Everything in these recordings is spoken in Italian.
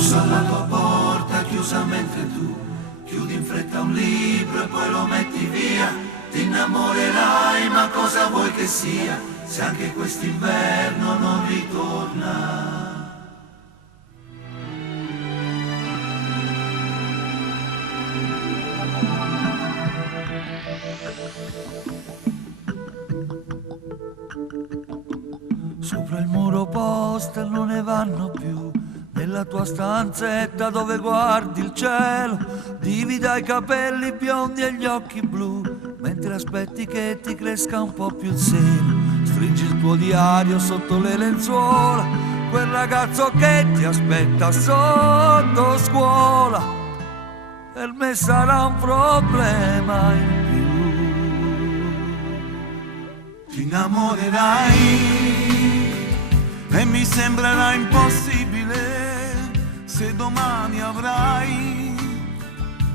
busso alla tua porta chiusa mentre tu chiudi in fretta un libro e poi lo metti via. Ti innamorerai, ma cosa vuoi che sia, se anche quest'inverno non ritorna? Sopra il muro poster non ne vanno più, nella tua stanzetta dove guardi il cielo, divida i capelli biondi e gli occhi blu, mentre aspetti che ti cresca un po' più il seno. Stringi il tuo diario sotto le lenzuola, quel ragazzo che ti aspetta sotto scuola, per me sarà un problema in più. Ti innamorerai e mi sembrerà impossibile se domani avrai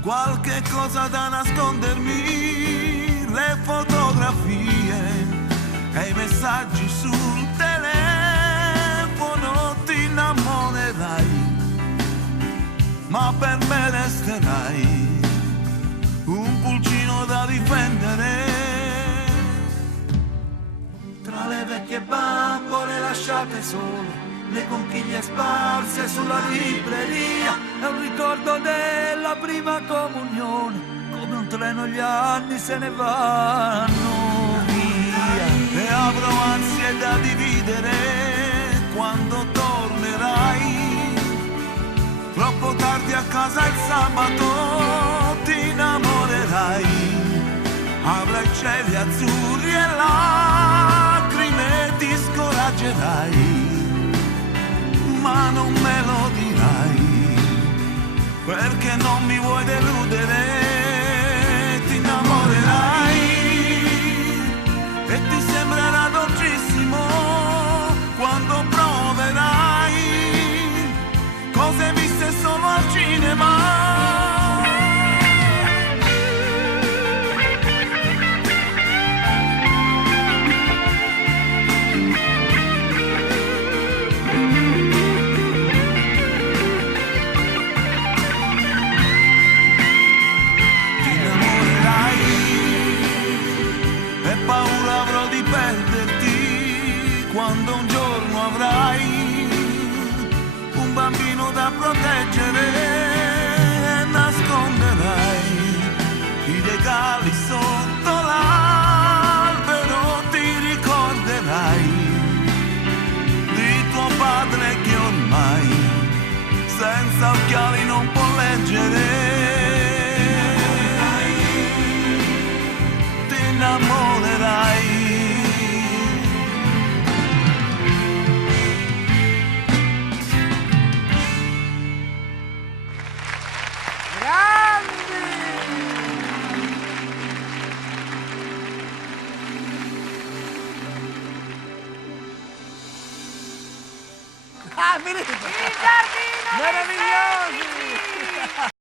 qualche cosa da nascondermi, le fotografie e i messaggi sul telefono. Ti innamorerai, ma per me resterai un pulcino da difendere. Tra le vecchie bambole lasciate sole, le conchiglie sparse sulla libreria, è un ricordo della prima comunione, come un treno gli anni se ne vanno via. E avrò ansie da dividere quando tornerai, troppo tardi a casa il sabato. Ti innamorerai, avrai cieli azzurri e lacrime, ti scoraggerai, ma non me lo dirai, perché non mi vuoi deludere. Ti innamorerai e ti sembrerà dolcissimo quando proverai cose viste solo al cinema. Quando un giorno avrai un bambino da proteggere e nasconderai i regali sotto l'albero, ti ricorderai di tuo padre che ormai senza occhiali non può leggere. Ti innamorerai. Ah, il giardino! Meravigliosi!